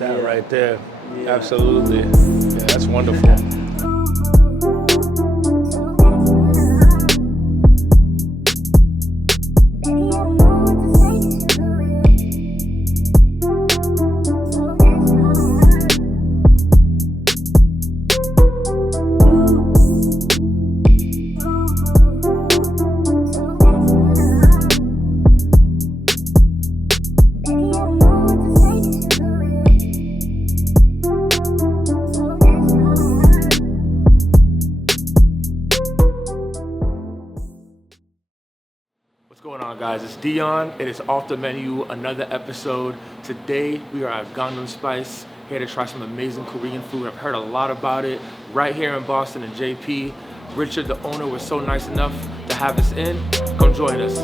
That right there. Yeah. Absolutely. Yeah, that's wonderful. What's going on, guys? It's Deon. It is Off the Menu, another episode. Today we are at Gangnam Spice, here to try some amazing Korean food. I've heard a lot about it right here in Boston in JP. Richard, the owner, was so nice enough to have us in. Come join us.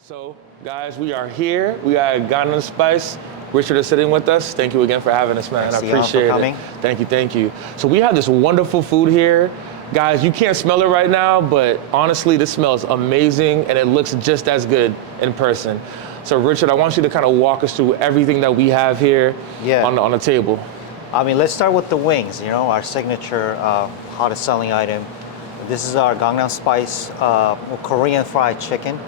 So, guys, we are here. We are at Gangnam Spice. Richard is sitting with us. Thank you again for having us, man. Thanks, I appreciate for coming. it. Thank you, thank you. So we have this wonderful food here. Guys, you can't smell it right now, but honestly, this smells amazing and it looks just as good in person. So Richard, I want you to kind of walk us through everything that we have here on the table. I mean, let's start with the wings, our signature hottest selling item. This is our Gangnam Spice Korean fried chicken.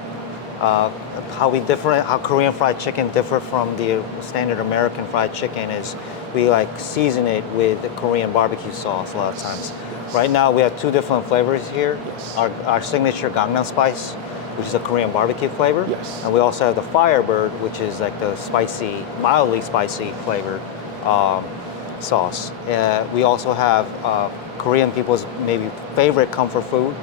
How Korean fried chicken differ from the standard American fried chicken is we season it with the Korean barbecue sauce a lot of times. Yes. Right now we have two different flavors here. Yes. Our signature Gangnam Spice, which is a Korean barbecue flavor. Yes. And we also have the Firebird, which is like the spicy, mildly spicy flavor sauce. We also have Korean people's maybe favorite comfort food,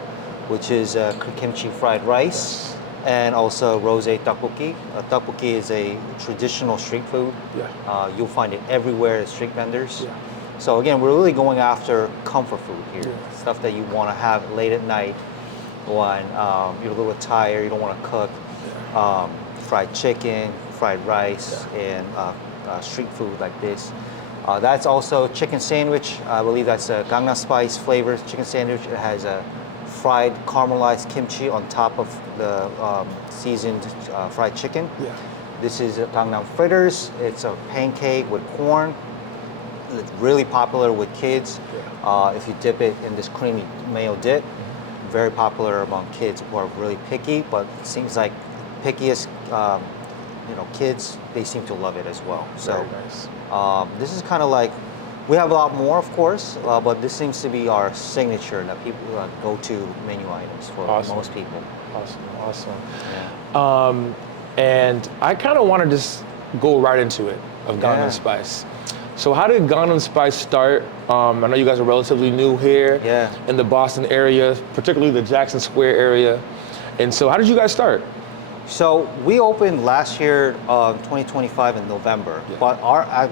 which is kimchi fried rice. And also rosé tteokbokki. Tteokbokki is a traditional street food. Yeah. You'll find it everywhere at street vendors. Yeah. So again, we're really going after comfort food here. Yeah. Stuff that you want to have late at night when you're a little tired, you don't want to cook. Yeah. Fried chicken, fried rice, and street food like this. That's also chicken sandwich. I believe that's a Gangnam Spice flavor chicken sandwich. It has a fried caramelized kimchi on top of the seasoned fried chicken. Yeah. This is Gangnam fritters. It's a pancake with corn. It's really popular with kids. Yeah. If you dip it in this creamy mayo dip, very popular among kids who are really picky, but it seems like pickiest kids, they seem to love it as well. So very nice. This is kind of like, we have a lot more, of course, but this seems to be our signature that people go-to menu items for most people. Awesome. Yeah. And I kind of want to just go right into it of Gangnam Spice. So how did Gangnam Spice start? I know you guys are relatively new here in the Boston area, particularly the Jackson Square area. And so how did you guys start? So we opened last year, 2025 in November, but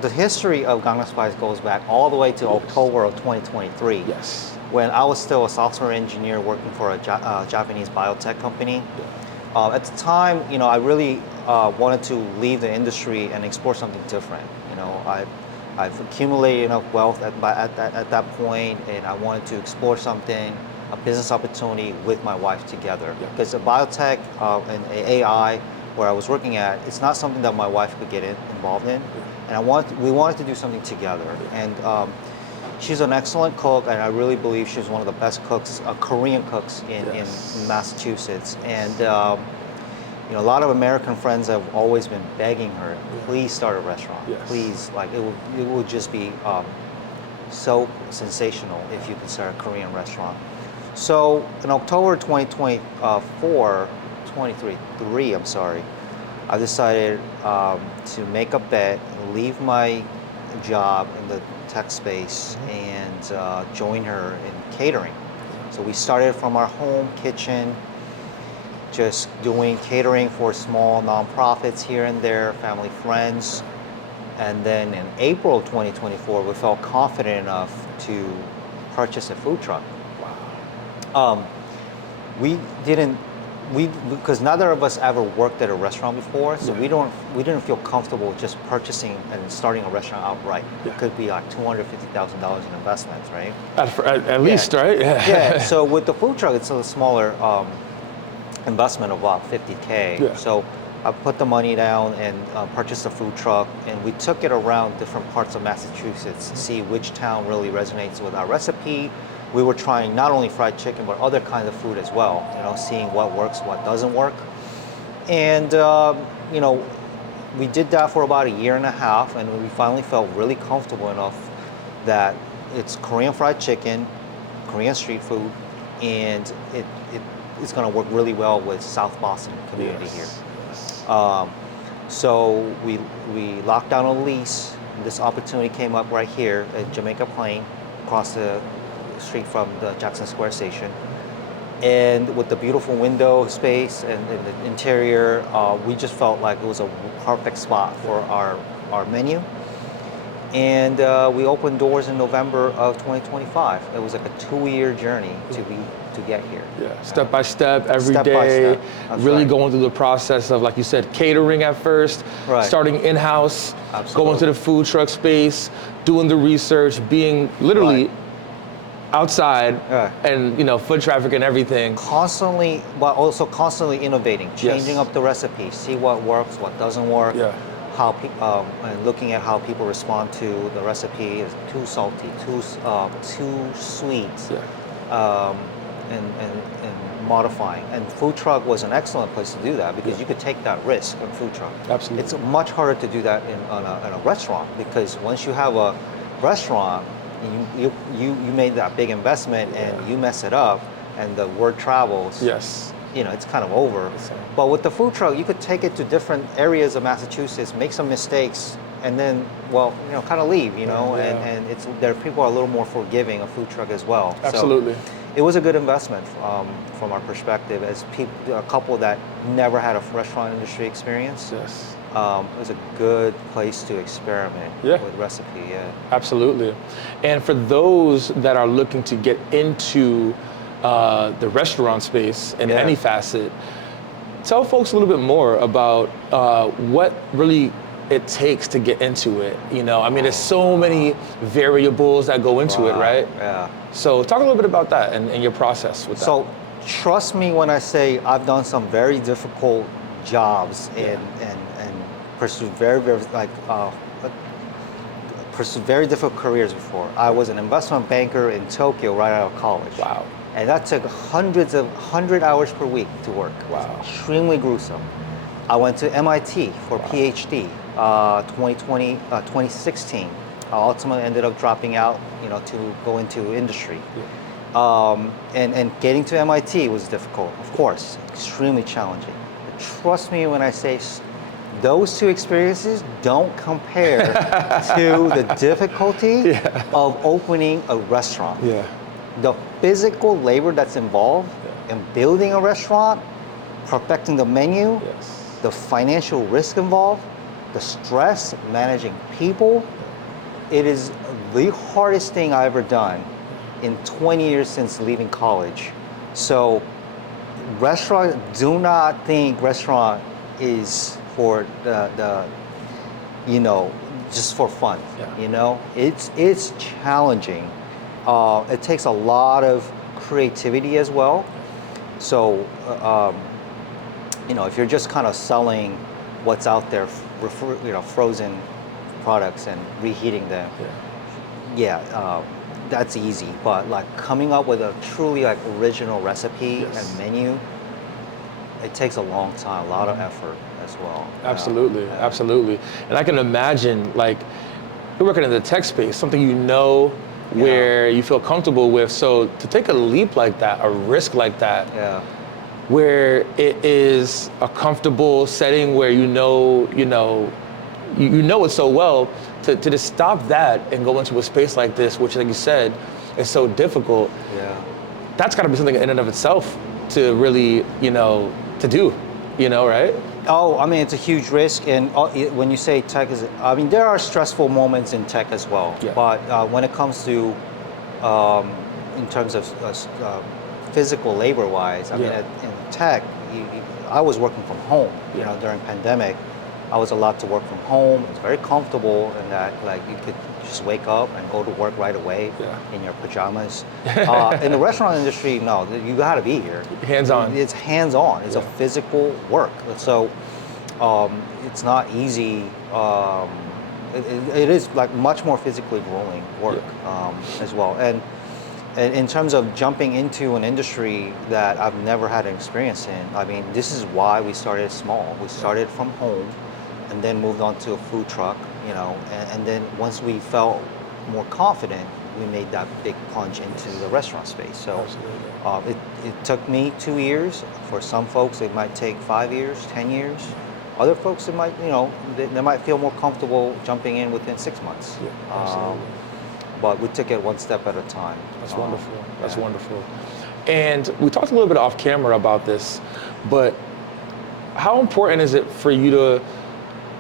the history of Gangnam Spice goes back all the way to October of 2023. Yes. When I was still a software engineer working for a Japanese biotech company. At the time, I really wanted to leave the industry and explore something different. I've accumulated enough wealth at that point, and I wanted to explore something, a business opportunity with my wife together. Yeah. Because the biotech and AI, where I was working at, it's not something that my wife could get involved in, and we wanted to do something together. And she's an excellent cook, and I really believe she's one of the best cooks, Korean cooks in Massachusetts. And you know, a lot of American friends have always been begging her, please start a restaurant. Yes. Please, like it would just be so sensational if you could start a Korean restaurant. So in October 2023, I'm sorry, I decided to make a bet, leave my job in the tech space, and join her in catering. So we started from our home kitchen, just doing catering for small nonprofits here and there, family, friends. And then in April 2024, we felt confident enough to purchase a food truck. Wow. Because neither of us ever worked at a restaurant before, so we didn't feel comfortable just purchasing and starting a restaurant outright. It could be like $250,000 in investments, right? At least, right? Yeah. So with the food truck, it's a smaller investment of about $50K. Yeah. So I put the money down and purchased a food truck, and we took it around different parts of Massachusetts to see which town really resonates with our recipe. We were trying not only fried chicken, but other kinds of food as well, you know, seeing what works, what doesn't work. And, you know, we did that for about a year and a half, and we finally felt really comfortable enough that it's Korean fried chicken, Korean street food, and it's going to work really well with South Boston community here. So we locked down a lease. This opportunity came up right here at Jamaica Plain, across the street from the Jackson Square station. And with the beautiful window space and the interior, we just felt like it was a perfect spot for our menu. And we opened doors in November of 2025. It was like a 2-year journey to get here. Yeah, step by step, every Step by day, step. That's really right. going through the process of, like you said, catering at first, Right. starting in-house, Absolutely. going to the food truck space, doing the research, being literally Right. outside, Yeah. and foot traffic and everything. Constantly, but also constantly innovating, changing up the recipe, see what works, what doesn't work. Yeah. And looking at how people respond to the recipe. Is too salty, too sweet. Yeah. And modifying. And food truck was an excellent place to do that because you could take that risk on food truck. Absolutely. It's much harder to do that in a restaurant, because once you have a restaurant, you made that big investment and you mess it up and the word travels. Yes. It's kind of over. But with the food truck, you could take it to different areas of Massachusetts, make some mistakes, and then, kind of leave, and people are a little more forgiving of food truck as well. Absolutely. So it was a good investment from our perspective as a couple that never had a restaurant industry experience. Yes. It was a good place to experiment with recipe. Yeah. Absolutely. And for those that are looking to get into the restaurant space in any facet, tell folks a little bit more about what really it takes to get into it. There's so many variables that go into it, right? Yeah. So talk a little bit about that and your process with that. So trust me when I say I've done some very difficult jobs and pursued pursued very difficult careers before. I was an investment banker in Tokyo right out of college. Wow. And that took 100 hours per week to work. Wow. Extremely gruesome. I went to MIT for PhD, 2016. I ultimately ended up dropping out, to go into industry. And getting to MIT was difficult, of course, extremely challenging. But trust me when I say those two experiences don't compare to the difficulty of opening a restaurant. Yeah. The physical labor that's involved in building a restaurant, perfecting the menu, the financial risk involved, the stress, managing people. It is the hardest thing I've ever done in 20 years since leaving college. So do not think restaurant is for the you know, just for fun. Yeah. You know, it's challenging. It takes a lot of creativity as well. So, you know, if you're just kind of selling what's out there, you know, frozen products and reheating them, that's easy. But like coming up with a truly like original recipe and menu, it takes a long time, a lot of effort as well. Absolutely, absolutely. And I can imagine, like, you're working in the tech space, something you know where you feel comfortable with. So to take a leap like that, a risk like that, where it is a comfortable setting where you know it so well, to just stop that and go into a space like this, which, like you said, is so difficult. That's got to be something in and of itself to really, to do, right? Oh, I mean, it's a huge risk. And when you say tech I mean, there are stressful moments in tech as well. But when it comes to, in terms of physical labor-wise, I mean, in tech, I was working from home, you know, during pandemic. I was allowed to work from home. It's very comfortable in that, like, you could just wake up and go to work right away in your pajamas. In the restaurant industry, no, you got to be here. Hands-on. It's hands-on. It's a physical work. So it's not easy. It is like much more physically grueling work as well. And in terms of jumping into an industry that I've never had an experience in, I mean, this is why we started small. We started from home and then moved on to a food truck, you know, and then once we felt more confident, we made that big plunge into the restaurant space. So it took me 2 years. For some folks, it might take 5 years, 10 years. Other folks, it might, they might feel more comfortable jumping in within 6 months. But we took it one step at a time. That's wonderful. That's wonderful. And we talked a little bit off camera about this, but how important is it for you to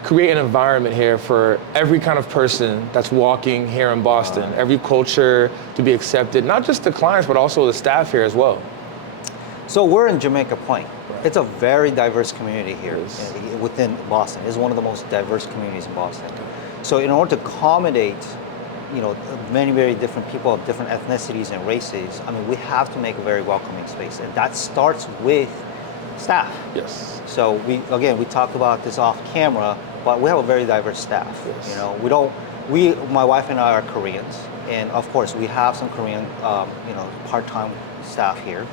create an environment here for every kind of person that's walking here in Boston, every culture to be accepted, not just the clients, but also the staff here as well? So we're in Jamaica Plain. It's a very diverse community here within Boston. It's one of the most diverse communities in Boston. So in order to accommodate many very different people of different ethnicities and races, I mean, we have to make a very welcoming space, and that starts with staff. Yes. So we talked about this off camera, but we have a very diverse staff. Yes. You know, my wife and I are Koreans, and of course we have some Korean, part-time staff here.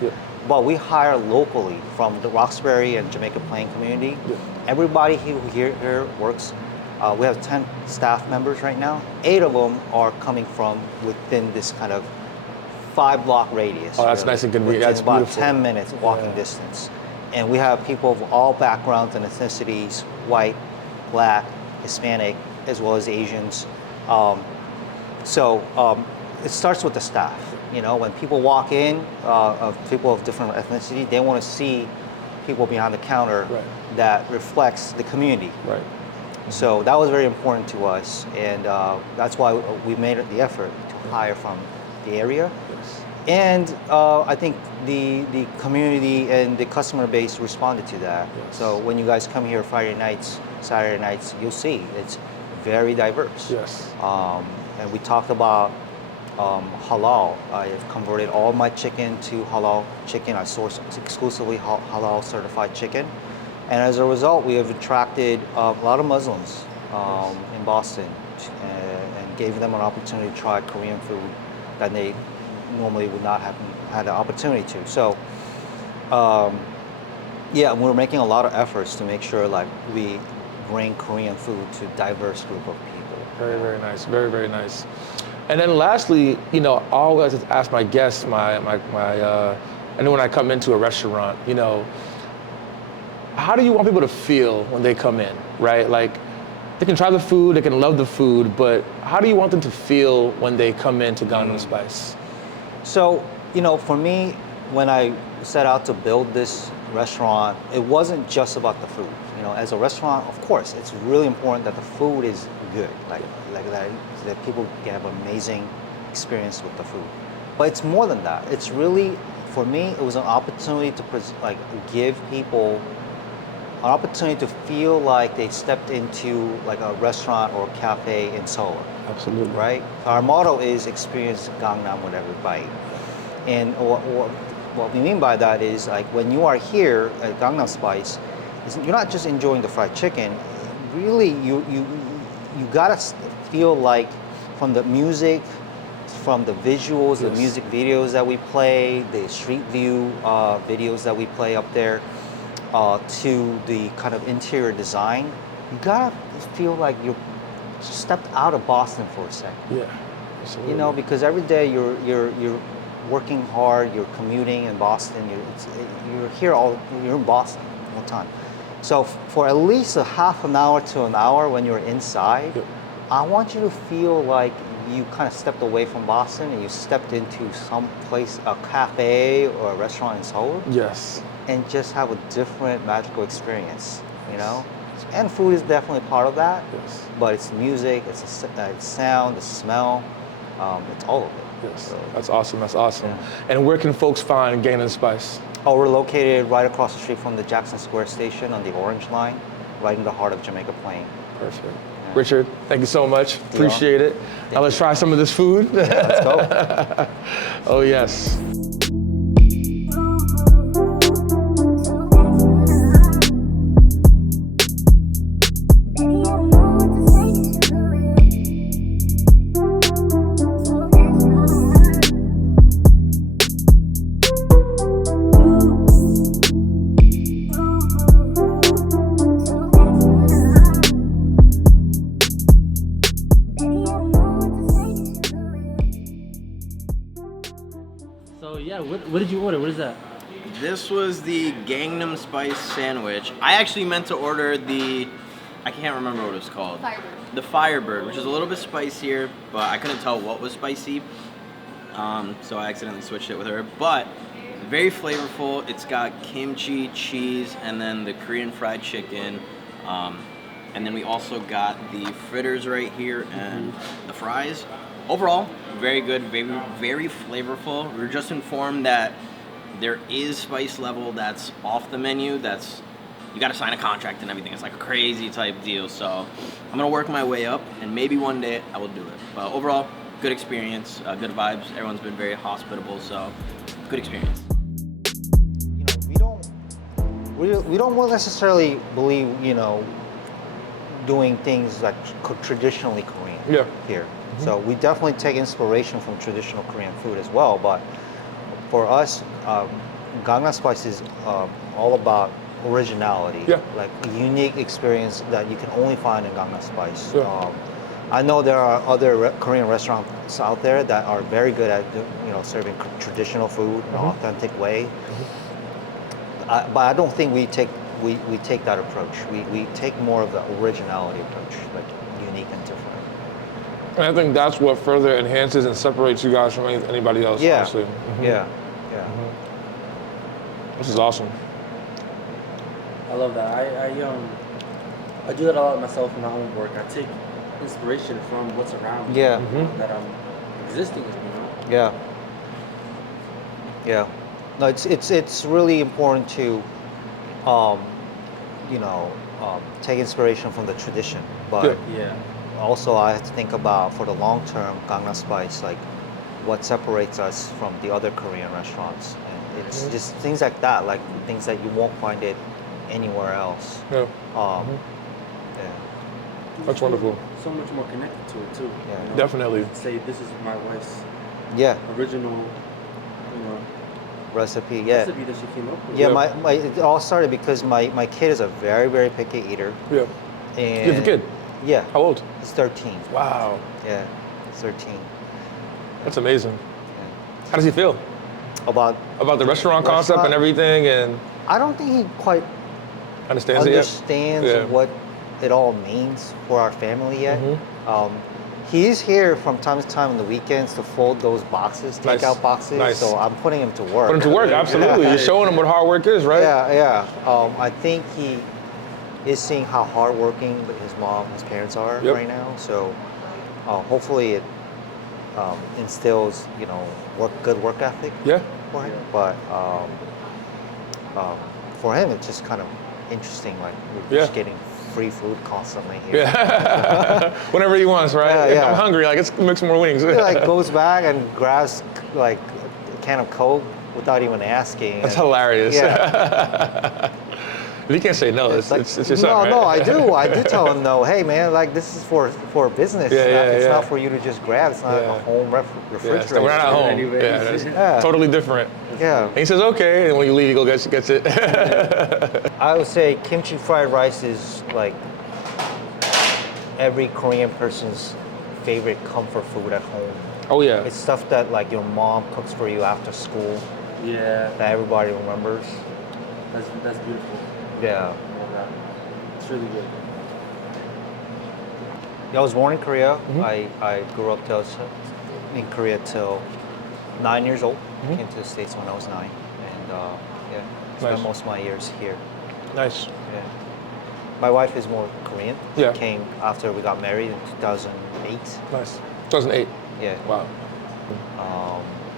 But we hire locally from the Roxbury and Jamaica Plain community. Everybody who here works. We have 10 staff members right now. 8 of them are coming from within this kind of 5-block radius. Oh, that's nice and convenient. That's about beautiful. 10 minutes walking distance. And we have people of all backgrounds and ethnicities, white, black, Hispanic, as well as Asians. It starts with the staff. You know, when people walk in, of people of different ethnicity, they want to see people behind the counter that reflects the community. Right. So that was very important to us, and that's why we made the effort to hire from the area. And I think the community and the customer base responded to that. So when you guys come here Friday nights, Saturday nights, you'll see it's very diverse. And we talked about halal. I've converted all my chicken to halal chicken. I source exclusively halal certified chicken. And as a result, we have attracted a lot of Muslims in Boston and gave them an opportunity to try Korean food that they normally would not have had the opportunity to. So, we're making a lot of efforts to make sure like we bring Korean food to a diverse group of people. Very, very nice. Very, very nice. And then lastly, I always ask my guests, and when I come into a restaurant, how do you want people to feel when they come in, right? Like, they can try the food, they can love the food, but how do you want them to feel when they come into Gangnam Spice? So, for me, when I set out to build this restaurant, it wasn't just about the food. As a restaurant, of course, it's really important that the food is good, like that people can have an amazing experience with the food. But it's more than that. It's really, for me, it was an opportunity to give people an opportunity to feel like they stepped into like a restaurant or cafe in Seoul, Absolutely. right? Our motto is experience Gangnam with every bite. And what we mean by that is like when you are here at Gangnam Spice, you're not just enjoying the fried chicken. Really, you gotta feel like from the music, from the visuals, the Yes. music videos that we play, the street view videos that we play up there, to the kind of interior design, you gotta feel like you stepped out of Boston for a second. Yeah. Absolutely. You know, because every day you're working hard, you're commuting in Boston, you're in Boston all the time. So for at least a half an hour to an hour when you're inside, Yep. I want you to feel like you kind of stepped away from Boston and you stepped into some place, a cafe or a restaurant in Seoul, Yes. and just have a different magical experience, you know? And food is definitely part of that, Yes. but it's music, it's sound, the smell, it's all of it. Yes. So, That's awesome. That's awesome. Yeah. And where can folks find Gangnam Spice? we're located right across the street from the Jackson Square station on the Orange Line, right in the heart of Jamaica Plain. Perfect. Richard, thank you so much. Appreciate it. Now let's try some of this food. Let's go. Oh, yes. So yeah, what did you order? What is that? This was the Gangnam Spice sandwich. I actually meant to order I can't remember what it's called. Firebird. The Firebird, which is a little bit spicier, but I couldn't tell what was spicy. So I accidentally switched it with her. But very flavorful. It's got kimchi, cheese, and then the Korean fried chicken. And then we also got the fritters right here and the fries. Overall, very good, very flavorful. We were just informed that there is spice level that's off the menu. You got to sign a contract and everything. It's like a crazy type deal. So I'm gonna work my way up, and maybe one day I will do it. But overall, good experience, good vibes. Everyone's been very hospitable, so good experience. You know, we don't necessarily believe, doing things like traditionally Korean Yeah. here. So we definitely take inspiration from traditional Korean food as well. But for us, Gangnam Spice is all about originality, Yeah. like a unique experience that you can only find in Gangnam Spice. Yeah. I know there are other Korean restaurants out there that are very good at serving traditional food in an authentic way. But I don't think we take that approach. We take more of the originality approach, like unique and different. And I think that's what further enhances and separates you guys from anybody else, Yeah, honestly. yeah. This is awesome. I love that. I do that a lot myself in my own work. I take inspiration from what's around me. Yeah. That I'm existing in, Yeah. Yeah. No, it's really important to, take inspiration from the tradition, but Yeah. also I have to think about for the long term Gangnam Spice, like what separates us from the other Korean restaurants, and it's just things like that, like things that you won't find it anywhere else. Yeah. Yeah. That's wonderful. So much more connected to it too. Yeah. Definitely. Say this is my wife's Yeah. original, Recipe. Yeah. recipe that she came up with. Yeah, Yeah. it all started because my kid is a very, very picky eater. Yeah. And You have a kid? Yeah. How old? He's 13. Wow. Yeah, he's 13. That's amazing. How does he feel About about the restaurant concept and everything, and I don't think he quite understands it yet? understands Yeah. what it all means for our family yet. Mm-hmm. He's here from time to time on the weekends to fold those boxes, Nice. takeout boxes. Nice. So I'm putting him to work. Put him to work, absolutely. You're showing him what hard work is, right? Yeah. I think he is seeing how hardworking his parents are Yep. right now. So hopefully it instills, good work ethic Yeah. for him. But for him, it's just kind of interesting. Like we're just getting free food constantly here. Yeah. Whenever he wants, right? Yeah. I'm hungry. Like, let's make some more wings. He like goes back and grabs like a can of Coke without even asking. That's hilarious. Yeah. You can't say no. It's your son, right? No, I do tell him no. Hey man, like this is for business. It's not for you to just grab. It's not a home refrigerator. Yeah, we're not at home. Anyways. That's totally different. Yeah. And he says okay, and when you leave, he gets it. I would say kimchi fried rice is like every Korean person's favorite comfort food at home. Oh yeah. It's stuff that like your mom cooks for you after school Yeah. that everybody remembers. That's beautiful. Yeah. It's really good. I was born in Korea. Mm-hmm. I grew up in Korea till 9 years old. Mm-hmm. Came to the States when I was 9. And spent Nice. most of my years here. Nice. Yeah. My wife is more Korean. Yeah. She came after we got married in 2008. Nice. 2008. Yeah. Wow.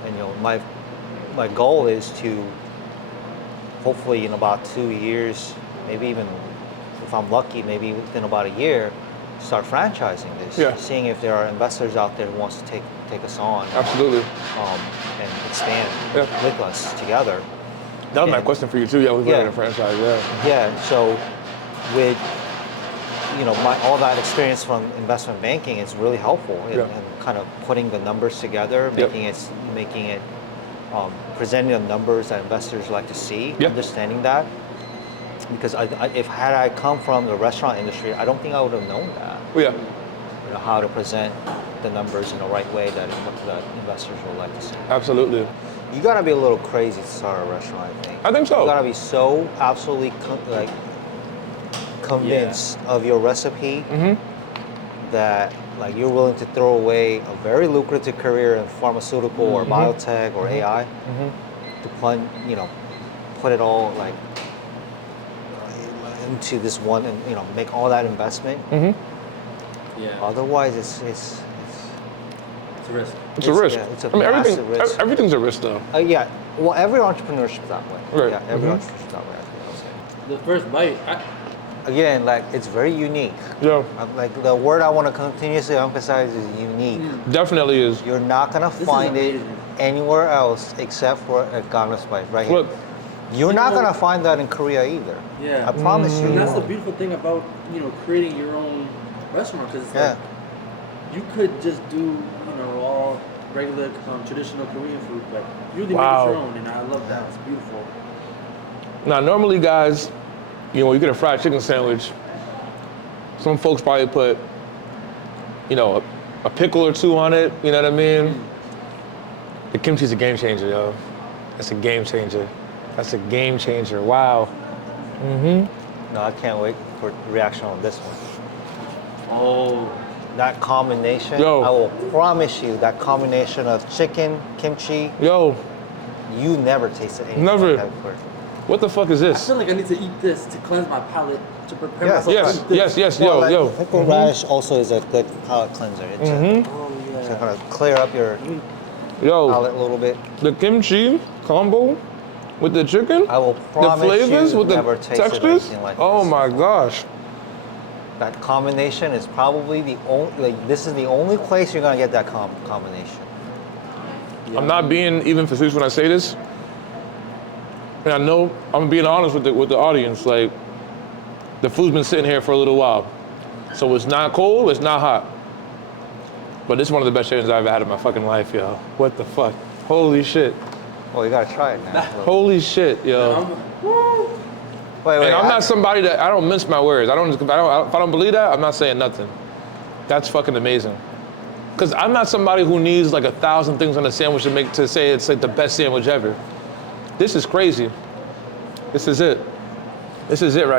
And my goal is to hopefully in about 2 years, maybe even if I'm lucky, maybe within about a year, start franchising this. Yeah. Seeing if there are investors out there who wants to take us on. Absolutely. And expand with us together. That was my question for you too. Yeah, we're looking at a franchise. Yeah. Yeah. So with all that experience from investment banking is really helpful in kind of putting the numbers together, making it presenting the numbers that investors like to see, understanding that. Because if I come from the restaurant industry, I don't think I would have known that. Yeah. How to present the numbers in the right way that investors would like to see. Absolutely. You gotta be a little crazy to start a restaurant, I think. I think so. You gotta be so absolutely convinced of your recipe that like you're willing to throw away a very lucrative career in pharmaceutical or biotech or AI to put it all like into this one and make all that investment. Yeah. Otherwise, it's a risk. It's a risk. Yeah, it's a I mean, massive risk. everything's a risk though. Yeah. Well, every entrepreneurship's that way. Right. Yeah. Every entrepreneurship's that way. I think I'll say. The first bite, Again, like it's very unique. Yeah. Like the word I want to continuously emphasize is unique. Definitely is. You're not gonna find it amazing. anywhere else except for at Gangnam Spice, right here. Look. You're not gonna find that in Korea either. Yeah. I promise you. And that's the won't. beautiful thing about creating your own restaurant, because Yeah. like you could just do all regular traditional Korean food, but you really make it your own, and I love that. It's beautiful. Now, normally, guys, when you get a fried chicken sandwich, some folks probably put, a pickle or two on it. You know what I mean? The kimchi's a game changer, yo. That's a game changer. That's a game changer. Wow. No, I can't wait for the reaction on this one. Oh. That combination, Yo. I will promise you, that combination of chicken, kimchi, Yo, you never tasted anything Never. like that before. what the fuck is I this? feel like I need to eat this to cleanse my palate, to prepare myself Yes, for this. yes, Well, yo. Pickled radish also is a good palate cleanser. It's Oh to yeah. kind of clear up your Yo, palate a little bit. the kimchi combo with the chicken, I will the promise flavors you with the never tasted textures. anything like Oh this. my gosh. That combination is probably the only, this is the only place you're gonna get that combination. I'm not being even facetious when I say this. And I know I'm being honest with the audience. Like, the food's been sitting here for a little while. So it's not cold, it's not hot. But this is one of the best chickens I've ever had in my fucking life, yo. What the fuck? Holy shit. Well, you gotta try it now. Holy shit, yo. Wait, And I'm not somebody that, I don't mince my words. If I don't believe that, I'm not saying nothing. That's fucking amazing. Because I'm not somebody who needs like 1,000 things on a sandwich to say it's like the best sandwich ever. This is crazy. This is it. This is it right here.